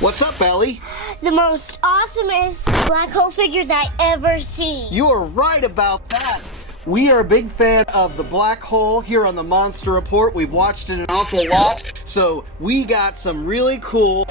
What's up, Ellie? The most awesomest black hole figures I ever seen. You are right about that. We are a big fan of the black hole here on the Monster Report. We've watched it an awful lot, so we got some really cool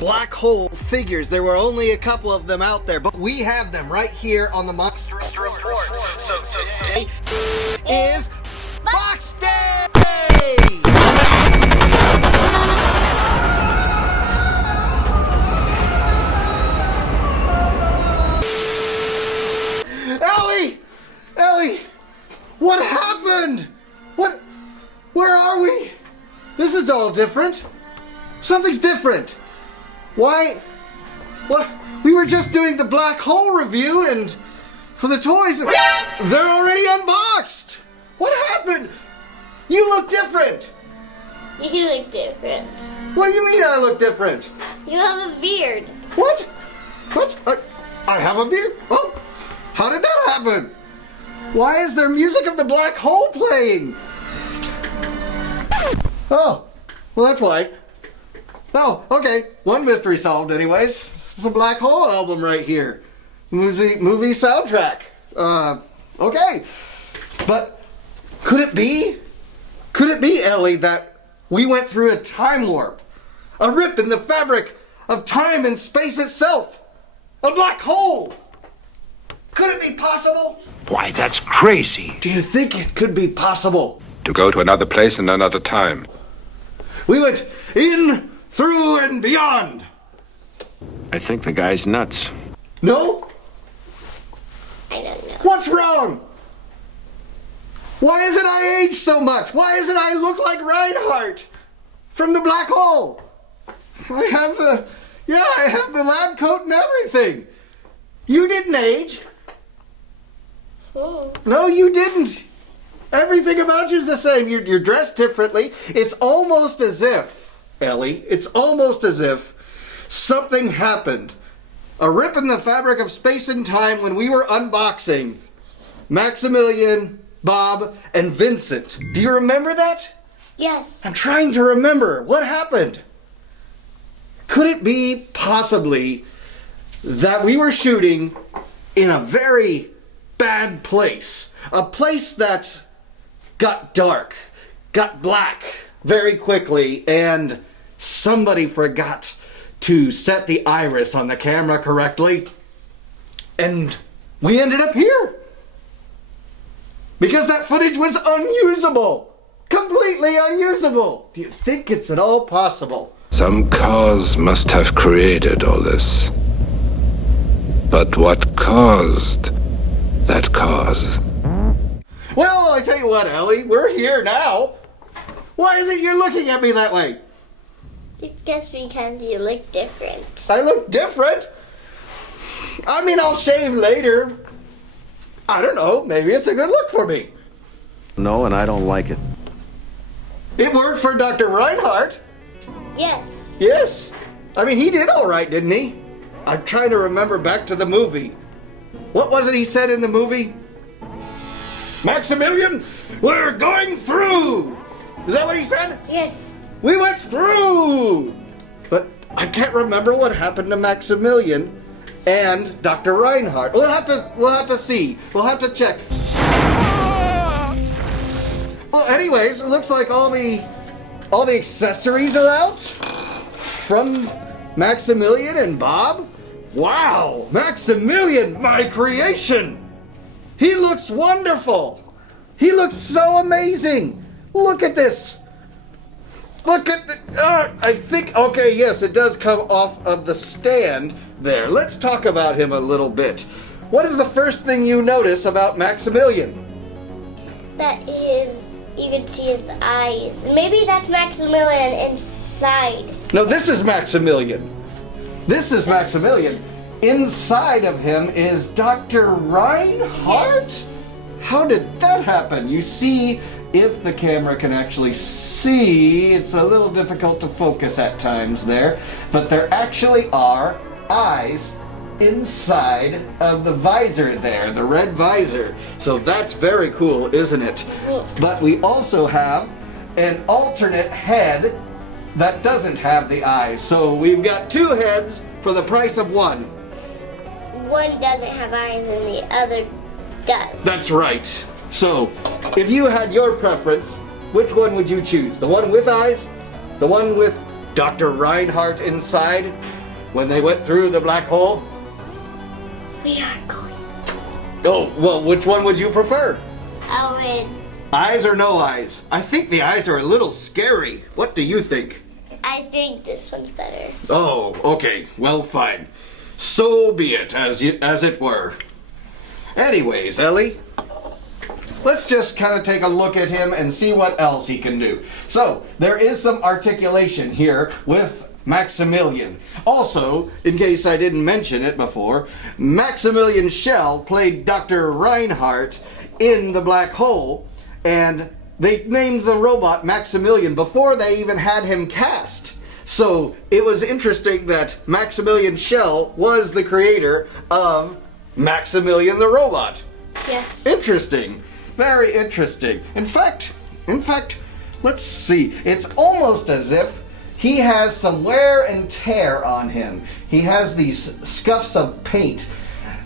black hole figures. There were only a couple of them out there, but we have them right here on the Monster Report. So today is Box Day! Ellie! What happened? Where are we? This is all different. Something's different. Why? What? We were just doing the black hole review and for the toys, they're already unboxed. What happened? You look different. You look different. What do you mean I look different? You have a beard. What? What? I have a beard? Oh, how did that happen? Why is there music of the black hole playing? Oh, well that's why. Oh, okay. One mystery solved anyways. It's a black hole album right here. Movie soundtrack. Okay. But could it be, Ellie, that we went through a time warp? A rip in the fabric of time and space itself? A black hole? Could it be possible? Why, that's crazy. Do you think it could be possible? To go to another place and another time. We went in, through, and beyond. I think the guy's nuts. No? I don't know. What's wrong? Why is it I age so much? Why is it I look like Reinhardt from the black hole? I have the lab coat and everything. You didn't age. Oh. No, you didn't. Everything about you's the same. You're dressed differently. It's almost as if, Ellie, it's almost as if something happened. A rip in the fabric of space and time when we were unboxing Maximilian, Bob, and Vincent. Do you remember that? Yes. I'm trying to remember. What happened? Could it be possibly that we were shooting in a very bad place? A place that got dark, got black very quickly, and somebody forgot to set the iris on the camera correctly, and we ended up here. Because that footage was unusable. Completely unusable. Do you think it's at all possible? Some cause must have created all this. But what caused that cause? Well, I tell you what, Ellie, we're here now. Why is it you're looking at me that way? It's just because you look different. I look different? I mean, I'll shave later. I don't know, maybe it's a good look for me. No, and I don't like it. It worked for Dr. Reinhardt. Yes. Yes. I mean, he did all right, didn't he? I'm trying to remember back to the movie. What was it he said in the movie? Maximilian, we're going through. Is that what he said? Yes. We went through. But I can't remember what happened to Maximilian and Dr. Reinhardt. We'll have to see. We'll have to check. Well, anyways, it looks like all the accessories are out from Maximilian and Bob. Wow, Maximilian, my creation. He looks wonderful. He looks so amazing. Look at this. Look at the, I think, okay, yes, it does come off of the stand there. Let's talk about him a little bit. What is the first thing you notice about Maximilian? That you can see his eyes. Maybe that's Maximilian inside. No, this is Maximilian. This is Maximilian. Inside of him is Dr. Reinhardt? Yes. How did that happen? You see, if the camera can actually see, it's a little difficult to focus at times there, but there actually are eyes inside of the visor there, the red visor. So that's very cool, isn't it? But we also have an alternate head that doesn't have the eyes. So we've got 2 heads for the price of 1. One doesn't have eyes and the other does. That's right. So, if you had your preference, which one would you choose? The one with eyes? The one with Dr. Reinhardt inside when they went through the black hole? We are going. Oh, well, which one would you prefer? I would. Eyes or no eyes? I think the eyes are a little scary. What do you think? I think this one's better. Oh, okay. Well, fine. So be it, as it were. Anyways, Ellie, let's just kind of take a look at him and see what else he can do. So, there is some articulation here with Maximilian. Also, in case I didn't mention it before, Maximilian Schell played Dr. Reinhardt in the black hole, and they named the robot Maximilian before they even had him cast. So it was interesting that Maximilian Schell was the creator of Maximilian the robot. Yes. Interesting. Very interesting. In fact, let's see. It's almost as if he has some wear and tear on him. He has these scuffs of paint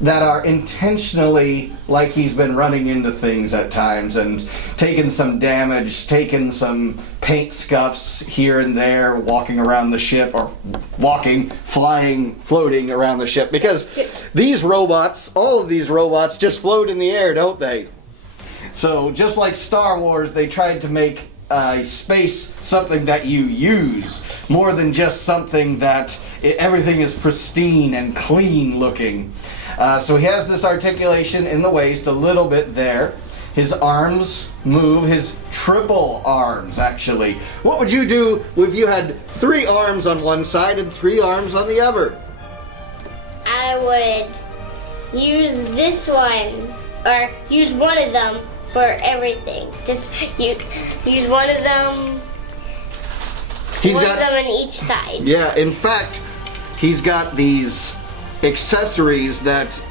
that are intentionally like he's been running into things at times and taken some damage, taken some paint scuffs here and there, walking around the ship, or walking, flying, floating around the ship, because these robots, all of these robots just float in the air, don't they? So just like Star Wars, they tried to make space something that you use more than just something that everything is pristine and clean looking. So he has this articulation in the waist a little bit there. His arms move, his triple arms actually. What would you do if you had 3 arms on one side and 3 arms on the other? I would use this one, or use one of them for everything. Just use one of them. He's one got of them on each side. Yeah, in fact, he's got these accessories that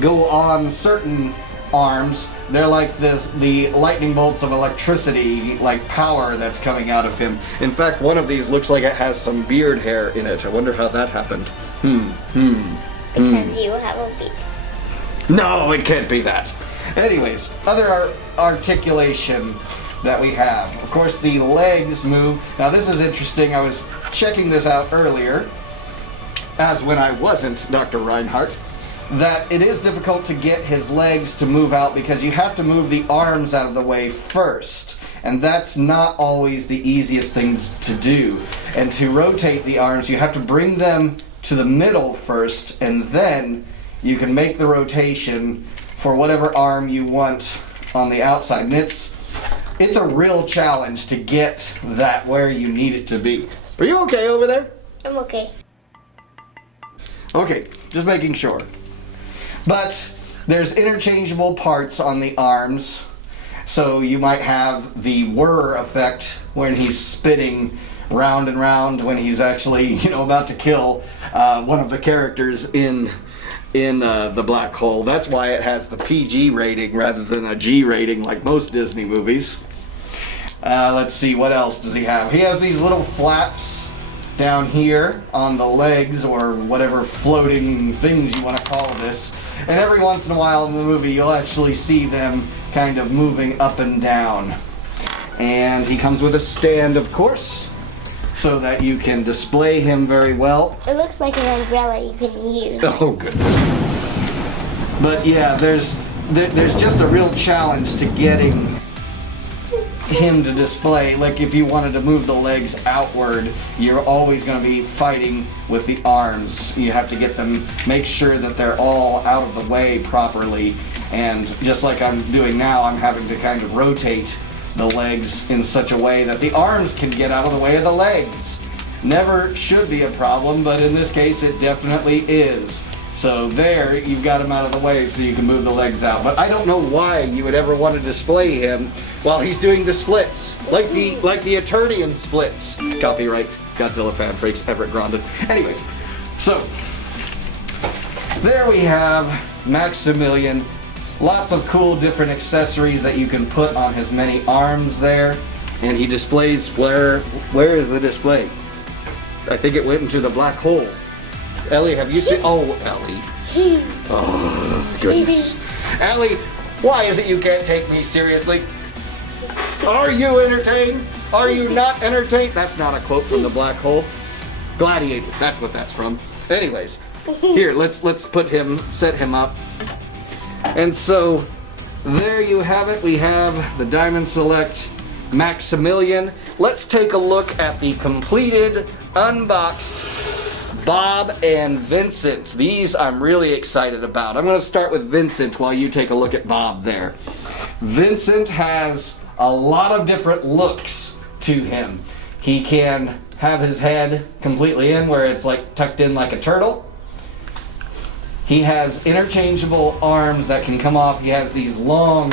go on certain arms. They're like the lightning bolts of electricity, like power that's coming out of him. In fact, one of these looks like it has some beard hair in it. I wonder how that happened. Because you have a beak. No, it can't be that. Anyways, other articulation that we have. Of course, the legs move. Now, this is interesting. I was checking this out earlier, as when I wasn't Dr. Reinhardt, that it is difficult to get his legs to move out because you have to move the arms out of the way first. And that's not always the easiest things to do. And to rotate the arms, you have to bring them to the middle first, and then you can make the rotation for whatever arm you want on the outside. And it's a real challenge to get that where you need it to be. Are you okay over there? I'm okay. Okay, just making sure. But there's interchangeable parts on the arms. So you might have the whir effect when he's spinning round and round when he's actually, about to kill one of the characters in the black hole. That's why it has the PG rating rather than a G rating like most Disney movies. Let's see, what else does he have? He has these little flaps down here on the legs, or whatever floating things you want to call this. And every once in a while in the movie you'll actually see them kind of moving up and down. And he comes with a stand, of course, so that you can display him very well. It looks like an umbrella you can use. Oh, goodness. But yeah, there's just a real challenge to getting him to display. Like if you wanted to move the legs outward, you're always going to be fighting with the arms. You have to get them, make sure that they're all out of the way properly. And just like I'm doing now, I'm having to kind of rotate the legs in such a way that the arms can get out of the way of the legs. Never should be a problem, but in this case it definitely is. So there, you've got him out of the way so you can move the legs out. But I don't know why you would ever want to display him while he's doing the splits. Like the Eternian splits. Copyright Godzilla fan freaks Everett Grondin. Anyways, so there we have Maximilian. Lots of cool different accessories that you can put on his many arms there. And he displays, where is the display? I think it went into the black hole. Ellie, have you seen? Oh, Ellie. Oh, goodness. Ellie, why is it you can't take me seriously? Are you entertained? Are you not entertained? That's not a quote from the black hole. Gladiator, that's what that's from. Anyways, here, let's set him up. And so, there you have it. We have the Diamond Select Maximilian. Let's take a look at the completed, unboxed Bob and Vincent. These I'm really excited about. I'm going to start with Vincent while you take a look at Bob there. Vincent has a lot of different looks to him. He can have his head completely in where it's like tucked in like a turtle. He has interchangeable arms that can come off. He has these long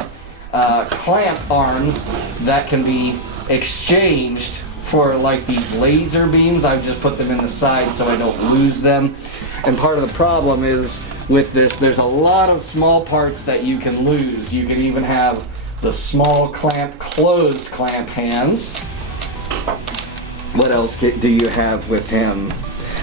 clamp arms that can be exchanged for like these laser beams. I've just put them in the side so I don't lose them. And part of the problem is with this, there's a lot of small parts that you can lose. You can even have the small clamp, closed clamp hands. What else do you have with him?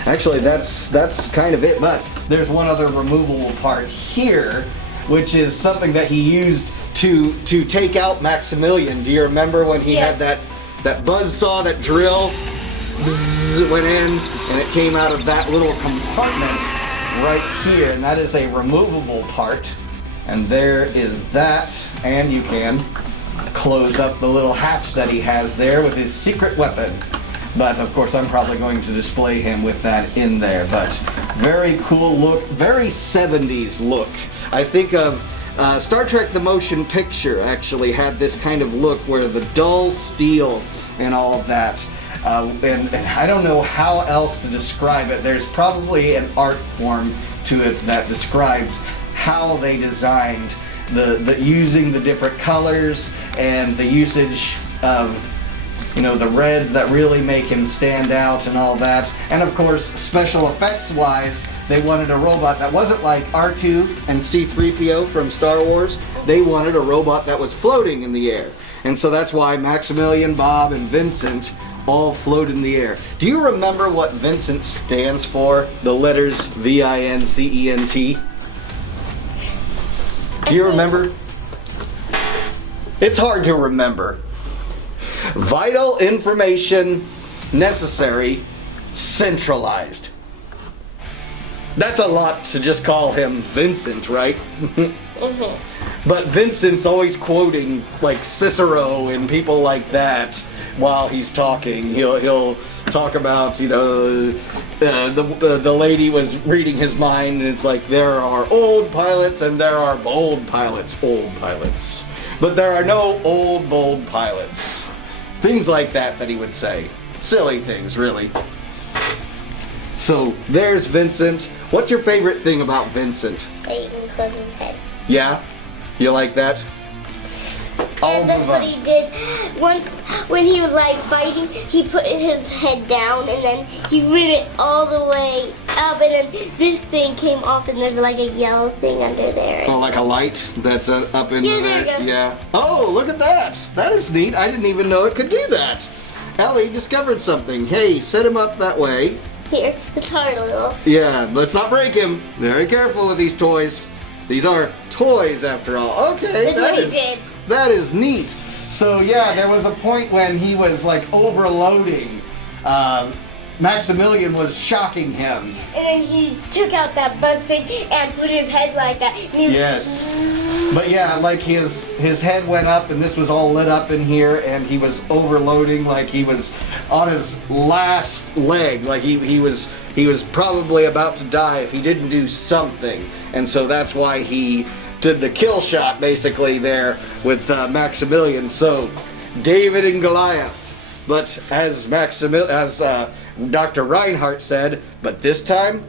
Actually, that's kind of it, but there's one other removable part here, which is something that he used to take out Maximilian. Do you remember when he had that buzzsaw, that drill, bzzz, went in, and it came out of that little compartment right here, and that is a removable part. And there is that, and you can close up the little hatch that he has there with his secret weapon. But of course I'm probably going to display him with that in there. But very cool look, very 70s look. I think of Star Trek the Motion Picture actually had this kind of look where the dull steel and all of that. And I don't know how else to describe it. There's probably an art form to it that describes how they designed the using the different colors and the usage of, you know, the reds that really make him stand out and all that. And of course, special effects wise, they wanted a robot that wasn't like R2 and C-3PO from Star Wars. They wanted a robot that was floating in the air. And so that's why Maximilian, Bob, and Vincent all float in the air. Do you remember what Vincent stands for? The letters V.I.N.CENT? Do you remember? It's hard to remember. Vital information necessary, centralized. That's a lot to just call him Vincent, right? Mm-hmm. But Vincent's always quoting like Cicero and people like that while he's talking. He'll talk about, you know, the lady was reading his mind, and it's like, there are old pilots and there are bold pilots. Old pilots. But there are no old, bold pilots. Things like that he would say. Silly things, really. So, there's Vincent. What's your favorite thing about Vincent? That you can close his head. Yeah? You like that? And that's what he did once when he was like fighting. He put his head down and then he ran it all the way up, and then this thing came off, and there's like a yellow thing under there. Oh, like a light that's up in there. there? You go. Yeah. Oh, look at that. That is neat. I didn't even know it could do that. Ellie discovered something. Hey, set him up that way. Here, it's hard a little. Yeah, let's not break him. Very careful with these toys. These are toys after all. Okay, that is neat. So yeah, there was a point when he was like overloading. Maximilian was shocking him. And then he took out that buzz thing and put his head like that. And he was yes. But yeah, like his head went up, and this was all lit up in here, and he was overloading, like he was on his last leg, like he was probably about to die if he didn't do something. And so that's why he did the kill shot basically there with Maximilian. So David and Goliath. But as Dr. Reinhardt said, but this time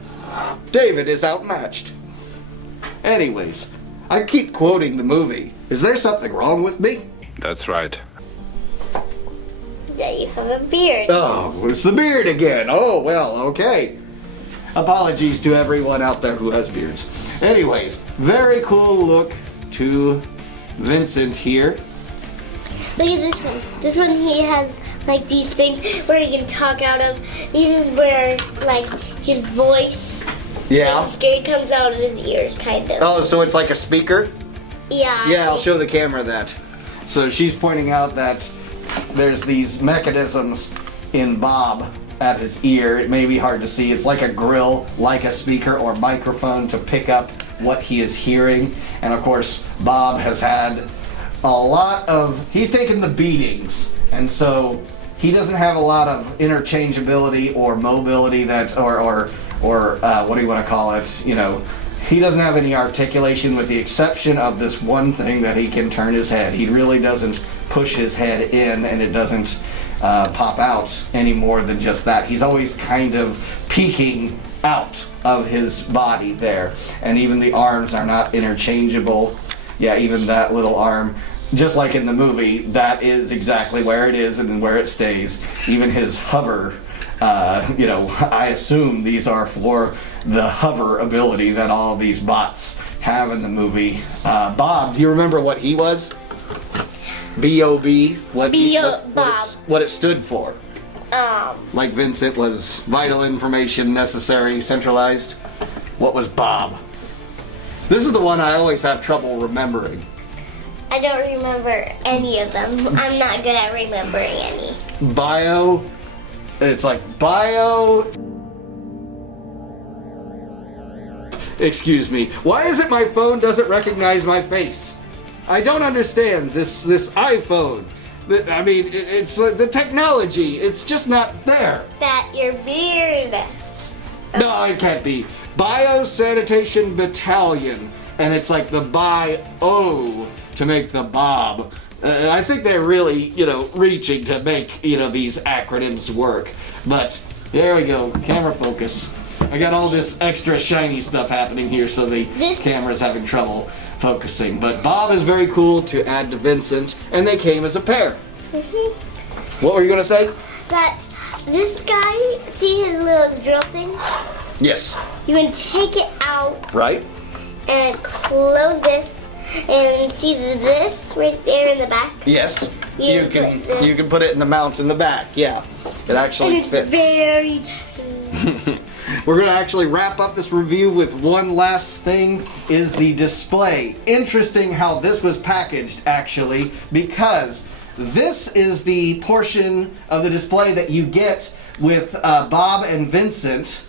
David is outmatched. Anyways, I keep quoting the movie. Is there something wrong with me? That's right. Yeah, you have a beard. Oh, it's the beard again. Oh, well, okay. Apologies to everyone out there who has beards. Anyways, very cool look to Vincent here. Look at this one. This one, he has like these things where he can talk out of. This is where like his voice, Yeah. it comes out of his ears, kind of. Oh, so it's like a speaker? Yeah. Yeah, I'll show the camera that. So she's pointing out that there's these mechanisms in Bob at his ear. It may be hard to see. It's like a grill, like a speaker or microphone to pick up what he is hearing. And of course, Bob has had a lot of, he's taken the beatings, and so he doesn't have a lot of interchangeability or mobility that, or what do you want to call it? You know, he doesn't have any articulation with the exception of this one thing that he can turn his head. He really doesn't push his head in, and it doesn't pop out any more than just that. He's always kind of peeking out of his body there, and even the arms are not interchangeable. Yeah, even that little arm, just like in the movie, that is exactly where it is and where it stays. Even his hover, you know, I assume these are for the hover ability that all these bots have in the movie. Bob, do you remember what he was? B.O.B. What it stood for? Like Vincent was vital information necessary, centralized. What was Bob? This is the one I always have trouble remembering. I don't remember any of them. I'm not good at remembering any. Bio. It's like bio. Excuse me. Why is it my phone doesn't recognize my face? I don't understand this iPhone. I mean, it's the technology. It's just not there. That your beard. No, it can't be. Biosanitation Battalion, and it's like the bio to make the Bob. I think they're really, you know, reaching to make, you know, these acronyms work. But there we go, camera focus. I got all this extra shiny stuff happening here, so the camera's having trouble focusing. But Bob is very cool to add to Vincent, and they came as a pair. What were you gonna say? That this guy, see his little drill thing? Yes. You can take it out. Right? And close this, and see this right there in the back? Yes. You can put it in the mount in the back. Yeah. It actually and it's fits. Very tiny. We're going to actually wrap up this review with one last thing, is the display. Interesting how this was packaged, actually, because this is the portion of the display that you get with Bob and Vincent,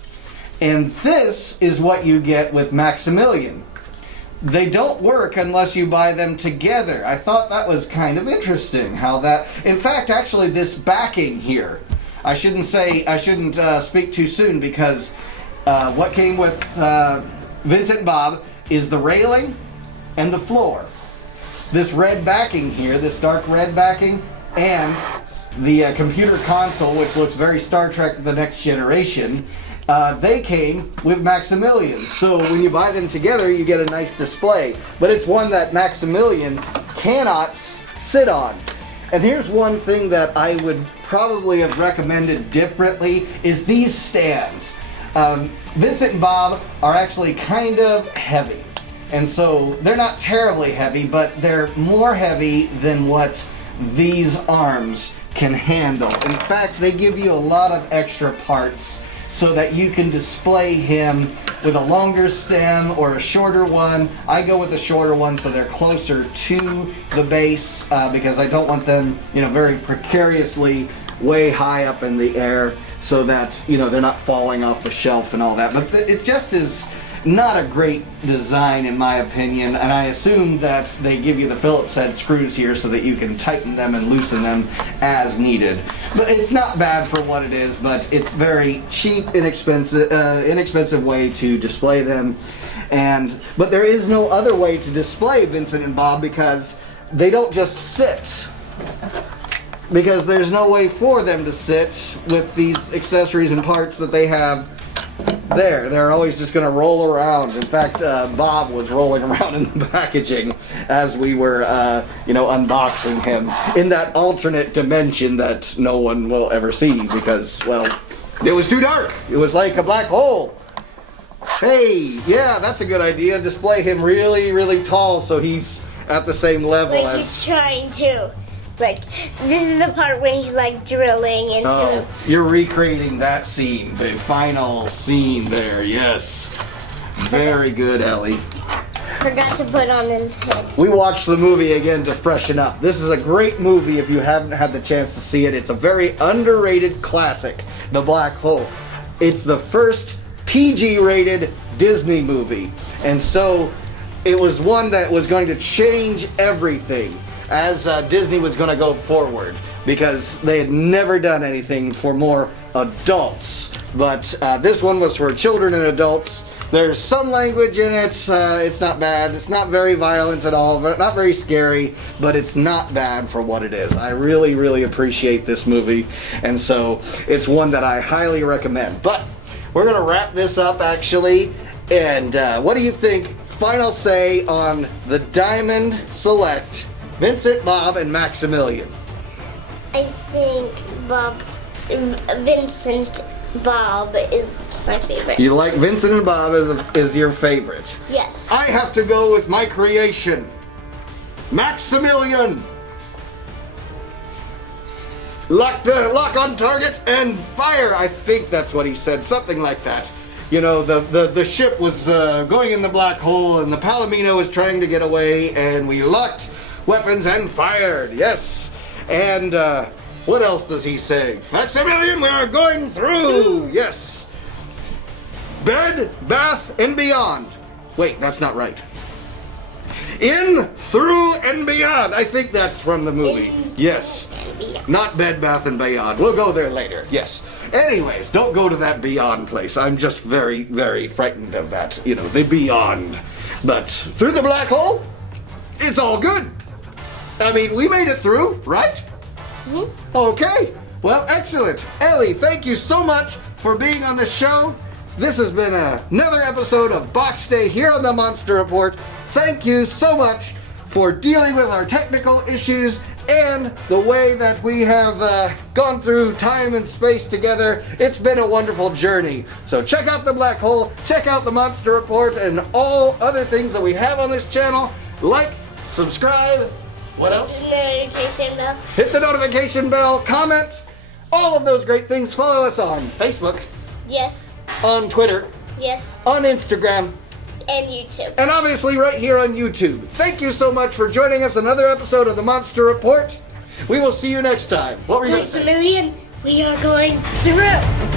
and this is what you get with Maximilian. They don't work unless you buy them together. I thought that was kind of interesting how that, in fact, actually this backing here, I shouldn't speak too soon, because what came with Vincent and Bob is the railing and the floor. This red backing here, this dark red backing, and the computer console, which looks very Star Trek The Next Generation, they came with Maximilian. So when you buy them together, you get a nice display. But it's one that Maximilian cannot sit on. And here's one thing that I would probably have recommended differently, is these stands. Vincent and Bob are actually kind of heavy. And so they're not terribly heavy, but they're more heavy than what these arms can handle. In fact, they give you a lot of extra parts so that you can display him with a longer stem or a shorter one. I go with the shorter one so they're closer to the base because I don't want them, you know, very precariously way high up in the air, so that, you know, they're not falling off the shelf and all that. But it just is not a great design in my opinion, and I assume that they give you the Phillips head screws here so that you can tighten them and loosen them as needed. But it's not bad for what it is, but it's very cheap, inexpensive way to display them. But there is no other way to display Vincent and Bob, because they don't just sit. Because there's no way for them to sit with these accessories and parts that they have there. They're always just going to roll around. In fact, Bob was rolling around in the packaging as we were, unboxing him in that alternate dimension that no one will ever see because, well, it was too dark. It was like a black hole. Hey, yeah, that's a good idea. Display him really, really tall so he's at the same level as... Like he's trying to. Like, this is the part when he's like drilling into. Oh, you're recreating that scene, the final scene there. Yes, very good, Ellie. Forgot to put on his head. We watched the movie again to freshen up. This is a great movie if you haven't had the chance to see it. It's a very underrated classic, The Black Hole. It's the first PG-rated Disney movie. And so it was one that was going to change everything as Disney was going to go forward, because they had never done anything for more adults. But this one was for children and adults. There's some language in it. It's not bad. It's not very violent at all. Not very scary, but it's not bad for what it is. I really, really appreciate this movie, and so it's one that I highly recommend. But we're gonna wrap this up, actually. And what do you think? Final say on the Diamond Select, Vincent, Bob, and Maximilian. I think Vincent Bob is my favorite. You like Vincent and Bob is your favorite. Yes. I have to go with my creation, Maximilian. Lock on target and fire. I think that's what he said, something like that. You know, the ship was going in the black hole, and the Palomino was trying to get away, and we locked weapons and fired. Yes. And what else does he say? Maximilian, we are going through. Yes. Bed, bath, and beyond. Wait, that's not right. In, through, and beyond. I think that's from the movie. Yes. Not Bed, Bath, and Beyond. We'll go there later. Yes. Anyways, don't go to that beyond place. I'm just very, very frightened of that. You know, the beyond. But through the black hole, it's all good. I mean, we made it through, right? Mm-hmm. Okay. Well, excellent. Ellie, thank you so much for being on the show. This has been another episode of Box Day here on the Monster Report. Thank you so much for dealing with our technical issues and the way that we have gone through time and space together. It's been a wonderful journey. So check out the Black Hole, check out the Monster Report, and all other things that we have on this channel. Like, subscribe, what else? Notification bell. Hit the notification bell, comment, all of those great things. Follow us on Facebook. Yes. On Twitter. Yes. On Instagram. And YouTube. And obviously right here on YouTube. Thank you so much for joining us another episode of the Monster Report. We will see you next time. What were you going to say? Maximilian, we are going through.